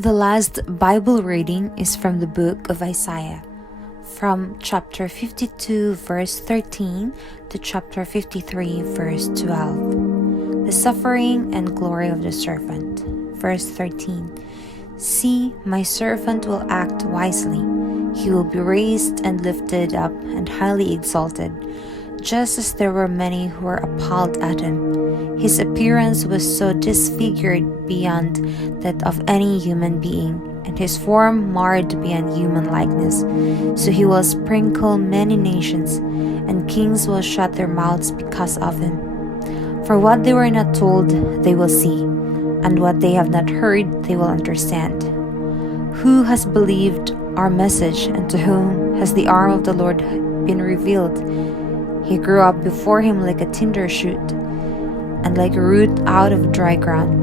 The last Bible reading is from the book of Isaiah, from chapter 52 verse 13 to chapter 53 verse 12. The suffering and glory of the servant. Verse 13. See, my servant will act wisely. He will be raised and lifted up and highly exalted, just as there were many who were appalled at him. His appearance was so disfigured beyond that of any human being, and his form marred beyond human likeness. So he will sprinkle many nations, and kings will shut their mouths because of him. For what they were not told, they will see, and what they have not heard, they will understand. Who has believed our message, and to whom has the arm of the Lord been revealed? He grew up before him like a tender shoot, and like a root out of dry ground.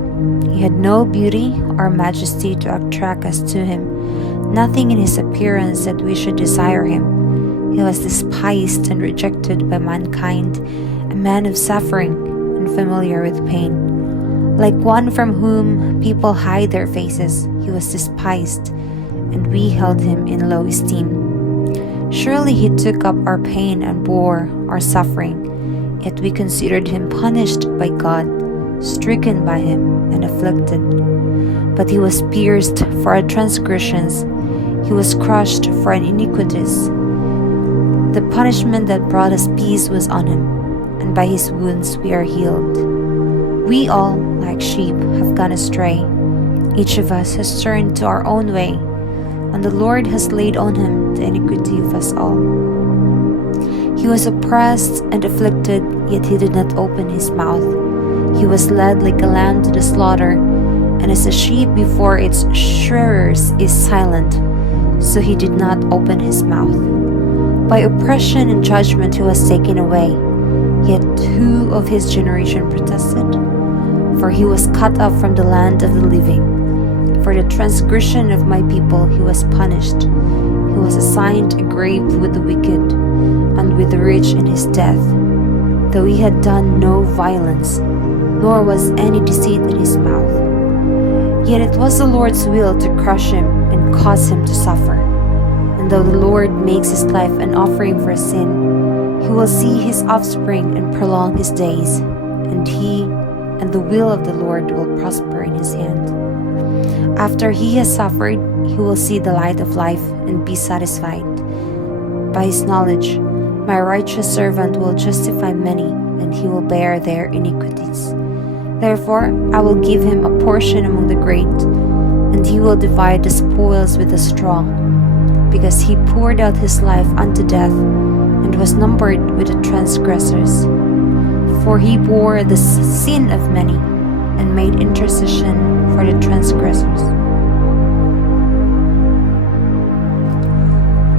He had no beauty or majesty to attract us to him, nothing in his appearance that we should desire him. He was despised and rejected by mankind, a man of suffering and familiar with pain. Like one from whom people hide their faces, he was despised, and we held him in low esteem. Surely he took up our pain and bore our suffering, yet we considered him punished by God, stricken by him, and afflicted. But he was pierced for our transgressions, he was crushed for our iniquities. The punishment that brought us peace was on him, and by his wounds we are healed. We all, like sheep, have gone astray. Each of us has turned to our own way, and the Lord has laid on him the iniquity of us all. He was oppressed and afflicted, yet he did not open his mouth. He was led like a lamb to the slaughter, and as a sheep before its shearers is silent, so he did not open his mouth. By oppression and judgment he was taken away. Yet who of his generation protested? For he was cut off from the land of the living. For the transgression of my people he was punished. He was assigned a grave with the wicked, and with the rich in his death. Though he had done no violence, nor was any deceit in his mouth. Yet it was the Lord's will to crush him and cause him to suffer. And though the Lord makes his life an offering for sin, he will see his offspring and prolong his days, and the will of the Lord will prosper in his hand. After he has suffered, he will see the light of life and be satisfied. By his knowledge, my righteous servant will justify many, and he will bear their iniquities. Therefore, I will give him a portion among the great, and he will divide the spoils with the strong, because he poured out his life unto death, and was numbered with the transgressors. For he bore the sin of many, and made intercession for the transgressors.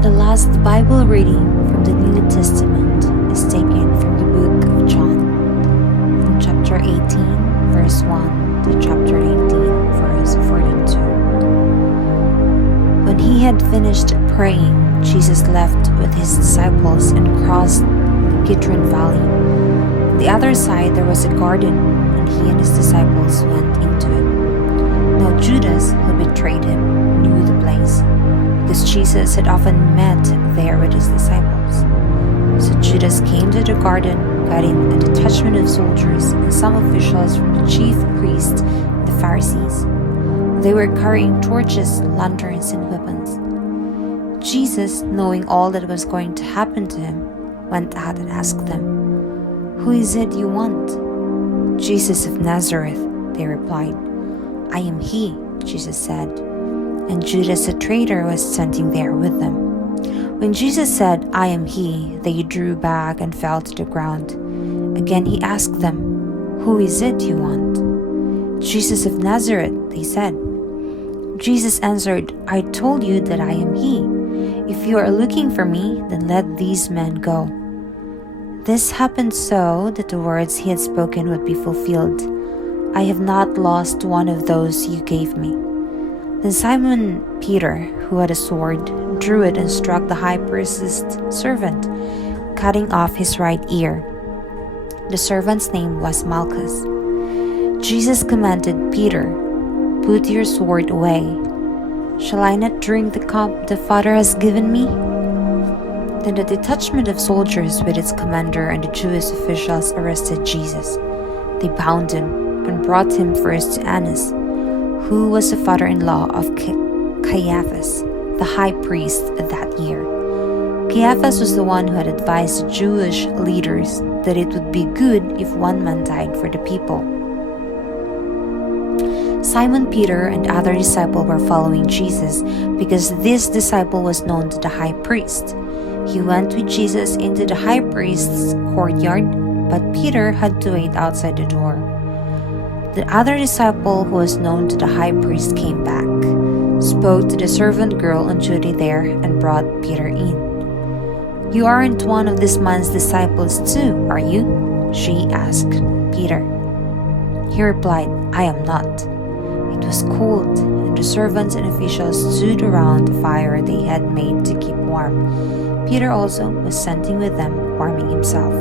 The last Bible reading from the New Testament is taken from the book of John, from chapter 18, verse 1 to chapter 18, verse 42. When he had finished praying, Jesus left with his disciples and crossed the Kidron Valley. On the other side there was a garden, and he and his disciples went into it. Now Judas, who betrayed him, knew the place, because Jesus had often met there with his disciples. So Judas came to the garden, guiding a detachment of soldiers and some officials from the chief priests and the Pharisees. They were carrying torches, lanterns, and weapons. Jesus, knowing all that was going to happen to him, went out and asked them, "Who is it you want?" "Jesus of Nazareth," they replied. "I am he," Jesus said. And Judas the traitor was standing there with them. When Jesus said, "I am he," they drew back and fell to the ground. Again he asked them, "Who is it you want?" "Jesus of Nazareth," they said. Jesus answered, "I told you that I am he. If you are looking for me, then let these men go." This happened so that the words he had spoken would be fulfilled. "I have not lost one of those you gave me." Then Simon Peter, who had a sword, drew it and struck the high priest's servant, cutting off his right ear. The servant's name was Malchus. Jesus commanded Peter, "Put your sword away. Shall I not drink the cup the Father has given me?" Then the detachment of soldiers with its commander and the Jewish officials arrested Jesus. They bound him and brought him first to Annas, who was the father-in-law of Caiaphas, the high priest that year. Caiaphas was the one who had advised the Jewish leaders that it would be good if one man died for the people. Simon Peter and other disciple were following Jesus because this disciple was known to the high priest. He went with Jesus into the high priest's courtyard, but Peter had to wait outside the door. The other disciple who was known to the high priest came back, spoke to the servant girl on duty there, and brought Peter in. "You aren't one of this man's disciples too, are you?" she asked Peter. He replied, "I am not." It was cold, and the servants and officials stood around the fire they had made to keep warm. Peter also was standing with them, warming himself.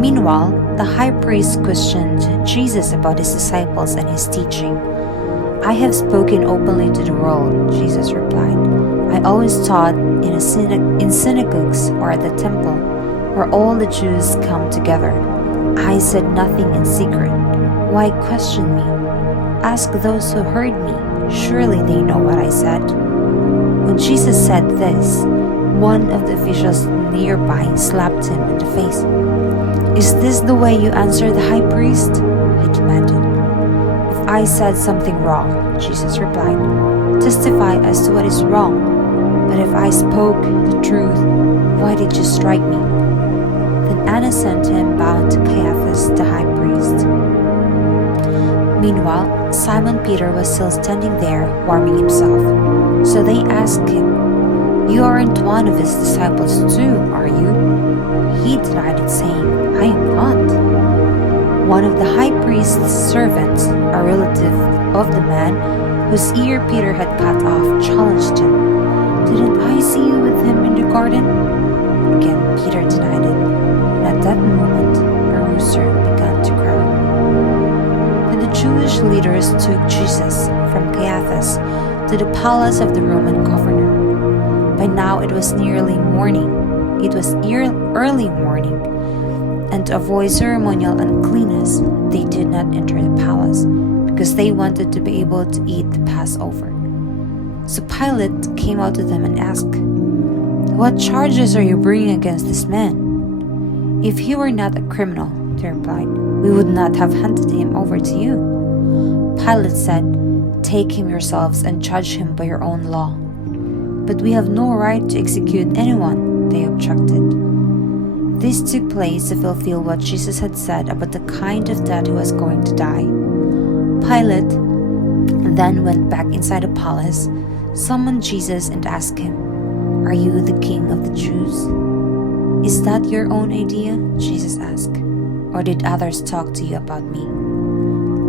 Meanwhile, the high priest questioned Jesus about his disciples and his teaching. "I have spoken openly to the world," Jesus replied. "I always taught in synagogues or at the temple, where all the Jews come together. I said nothing in secret. Why question me? Ask those who heard me. Surely they know what I said." When Jesus said this, one of the officials nearby slapped him in the face. "Is this the way you answer the high priest?" he demanded. "If I said something wrong," Jesus replied, "testify as to what is wrong. But if I spoke the truth, why did you strike me?" Then Annas sent him bound to Caiaphas the high priest. Meanwhile, Simon Peter was still standing there, warming himself. So they asked him, "You aren't one of his disciples too, are you?" He denied it, saying, "I am not." One of the high priest's servants, a relative of the man whose ear Peter had cut off, challenged him. "Didn't I see you with him in the garden?" Again, Peter denied it. And at that moment, a rooster began to crow. Then the Jewish leaders took Jesus from Caiaphas to the palace of the Roman governor. By now it was nearly morning. It was early morning, and to avoid ceremonial uncleanness, they did not enter the palace because they wanted to be able to eat the Passover. So Pilate came out to them and asked, "What charges are you bringing against this man?" "If he were not a criminal," they replied, "we would not have handed him over to you." Pilate said, "Take him yourselves and judge him by your own law." "But we have no right to execute anyone," they objected. This took place to fulfill what Jesus had said about the kind of death he was going to die. Pilate then went back inside the palace, summoned Jesus and asked him, "Are you the king of the Jews?" "Is that your own idea?" Jesus asked. "Or did others talk to you about me?"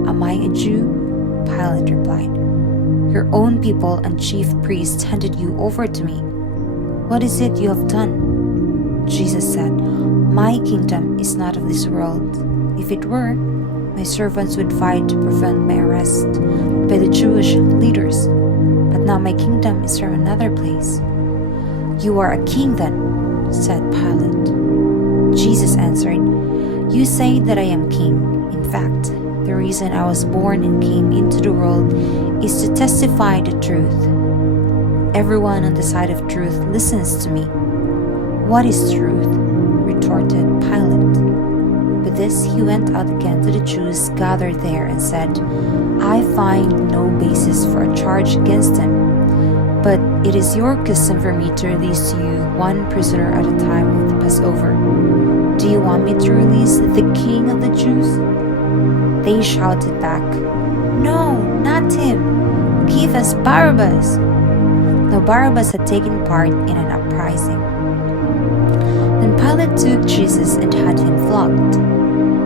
"Am I a Jew?" Pilate replied. "Your own people and chief priests handed you over to me. What is it you have done?" Jesus said, "My kingdom is not of this world. If it were, my servants would fight to prevent my arrest by the Jewish leaders. But now my kingdom is from another place." "You are a king then," said Pilate. Jesus answered, "You say that I am king. In fact, the reason I was born and came into the world is to testify the truth. Everyone on the side of truth listens to me." "What is truth?" retorted Pilate. With this, he went out again to the Jews gathered there and said, "I find no basis for a charge against him. But it is your custom for me to release to you one prisoner at a time of the Passover. Do you want me to release the king of the Jews?" They shouted back, "No, not him. Give us Barabbas." Now Barabbas had taken part in an uprising. Then Pilate took Jesus and had him flogged.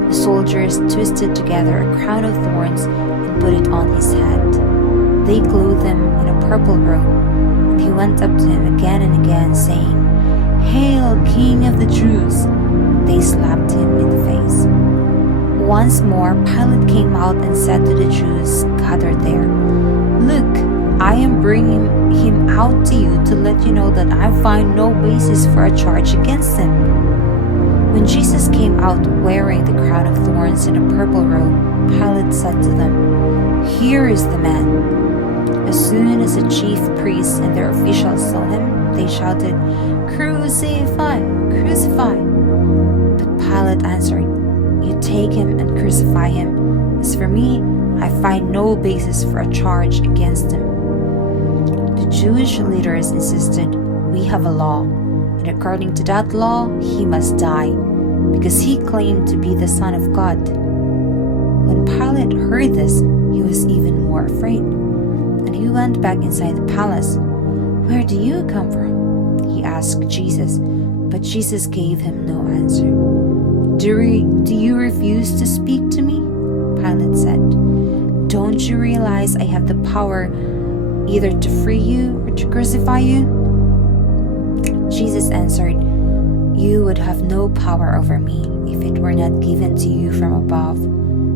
The soldiers twisted together a crown of thorns and put it on his head. They clothed him in a purple robe, and he went up to him again and again, saying, "Hail, King of the Jews!" They slapped him in the face. Once more Pilate came out and said to the Jews gathered there, "Look, I am bringing him out to you to let you know that I find no basis for a charge against him." When Jesus came out wearing the crown of thorns and a purple robe, Pilate said to them, "Here is the man." As soon as the chief priests and their officials saw him, they shouted, "Crucify! Crucify!" But Pilate answered, "You take him and crucify him. As for me, I find no basis for a charge against him." The Jewish leaders insisted, "We have a law, and according to that law, he must die, because he claimed to be the Son of God." When Pilate heard this, he was even more afraid, and he went back inside the palace. "Where do you come from?" he asked Jesus, but Jesus gave him no answer. Do you refuse to speak to me?" Pilate said. "Don't you realize I have the power either to free you or to crucify you?" Jesus answered, "You would have no power over me if it were not given to you from above.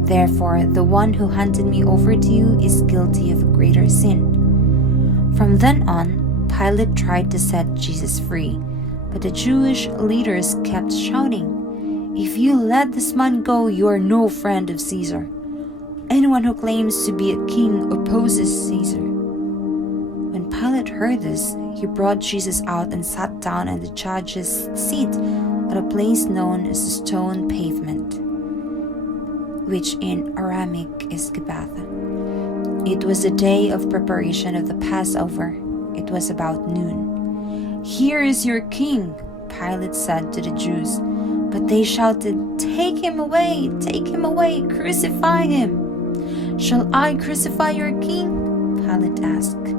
Therefore, the one who handed me over to you is guilty of a greater sin." From then on, Pilate tried to set Jesus free, but the Jewish leaders kept shouting, "If you let this man go, you are no friend of Caesar. Anyone who claims to be a king opposes Caesar." When Pilate heard this, he brought Jesus out and sat down on the judge's seat at a place known as the Stone Pavement, which in Aramaic is Gabbatha. It was the day of preparation of the Passover. It was about noon. "Here is your king," Pilate said to the Jews. But they shouted, take him away, crucify him." "Shall I crucify your king?" Pilate asked.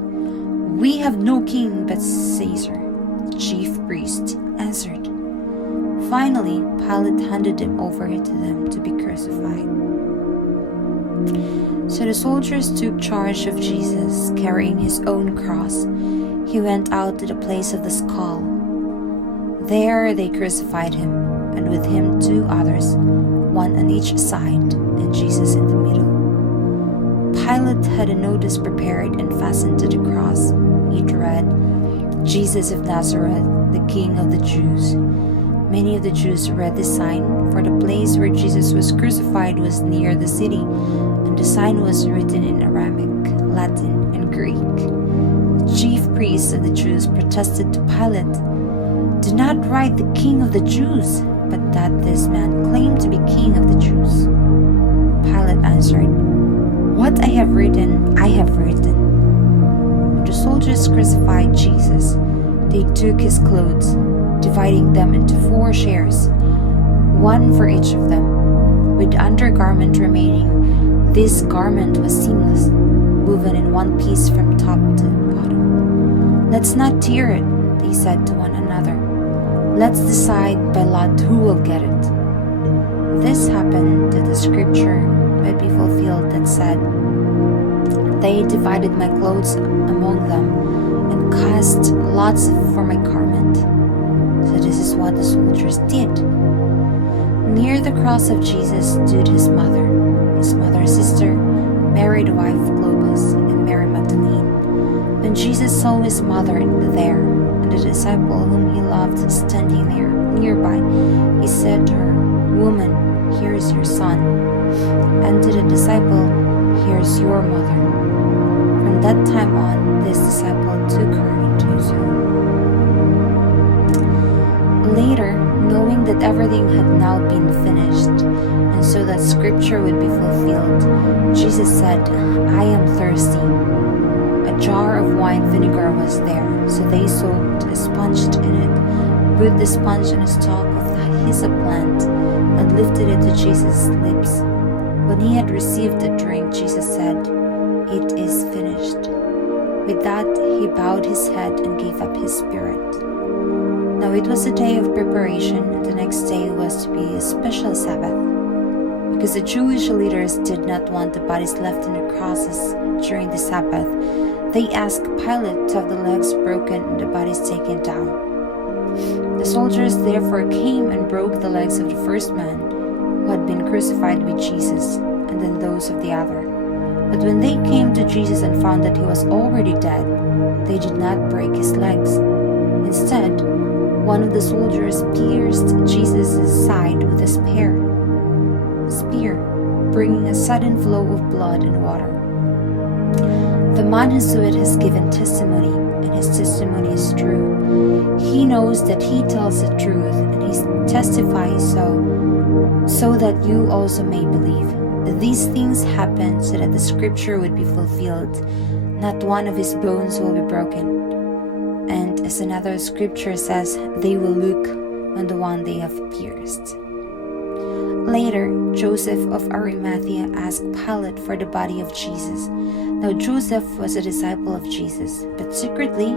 "We have no king but Caesar," the chief priest answered. Finally, Pilate handed him over to them to be crucified. So the soldiers took charge of Jesus, carrying his own cross. He went out to the place of the skull. There they crucified him, and with him 2 others, one on each side, and Jesus in the middle. Pilate had a notice prepared and fastened to the cross. It read, "Jesus of Nazareth, the King of the Jews." Many of the Jews read the sign, for the place where Jesus was crucified was near the city, and the sign was written in Aramaic, Latin, and Greek. The chief priests of the Jews protested to Pilate, "Do not write the King of the Jews, but that this man claimed to be King of the Jews." Pilate answered, "What I have written, I have written." When the soldiers crucified Jesus, they took his clothes, dividing them into 4 shares, one for each of them, with the undergarment remaining. This garment was seamless, woven in one piece from top to bottom. "Let's not tear it," they said to one another. "Let's decide by lot who will get it." This happened that the scripture might be fulfilled that said, "They divided my clothes among them and cast lots for my garment." So this is what the soldiers did. Near the cross of Jesus stood his mother's sister, Mary the wife of Clopas, and Mary Magdalene. When Jesus saw his mother there, and the disciple whom he loved standing there nearby, he said to her, "Woman, here is your son." And to the disciple, "Here is your mother." From that time on, this disciple took her into his home. Later, knowing that everything had now been finished, and so that scripture would be fulfilled, Jesus said, "I am thirsty." A jar of wine vinegar was there, so they soaked a sponge in it, put the sponge on a stalk of the hyssop plant, and lifted it to Jesus' lips. When he had received the drink, Jesus said, "It is finished." With that, he bowed his head and gave up his spirit. Now it was a day of preparation, and the next day was to be a special Sabbath. Because the Jewish leaders did not want the bodies left on the crosses during the Sabbath, they asked Pilate to have the legs broken and the bodies taken down. The soldiers therefore came and broke the legs of the first man who had been crucified with Jesus, and then those of the other. But when they came to Jesus and found that he was already dead, they did not break his legs. Instead, one of the soldiers pierced Jesus' side with a spear, bringing a sudden flow of blood and water. The man who saw it has given testimony, and his testimony is true. He knows that he tells the truth, and he testifies so that you also may believe. These things happened so that the scripture would be fulfilled. Not one of his bones will be broken. And as another scripture says, they will look on the one they have pierced. Later, Joseph of Arimathea asked Pilate for the body of Jesus. Now Joseph was a disciple of Jesus, but secretly,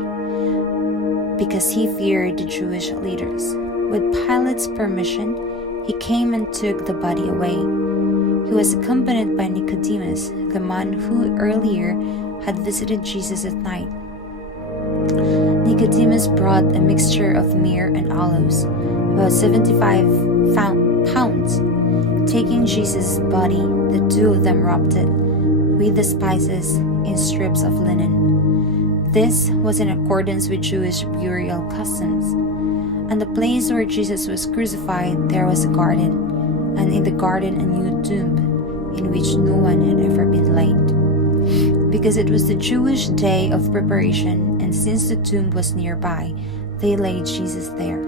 because he feared the Jewish leaders. With Pilate's permission, he came and took the body away. He was accompanied by Nicodemus, the man who earlier had visited Jesus at night. Nicodemus brought a mixture of myrrh and aloes, about 75 pounds. Taking Jesus' body, the two of them wrapped it with the spices in strips of linen. This was in accordance with Jewish burial customs. And the place where Jesus was crucified, there was a garden, and in the garden a new tomb, in which no one had ever been laid. Because it was the Jewish day of preparation, and since the tomb was nearby, they laid Jesus there.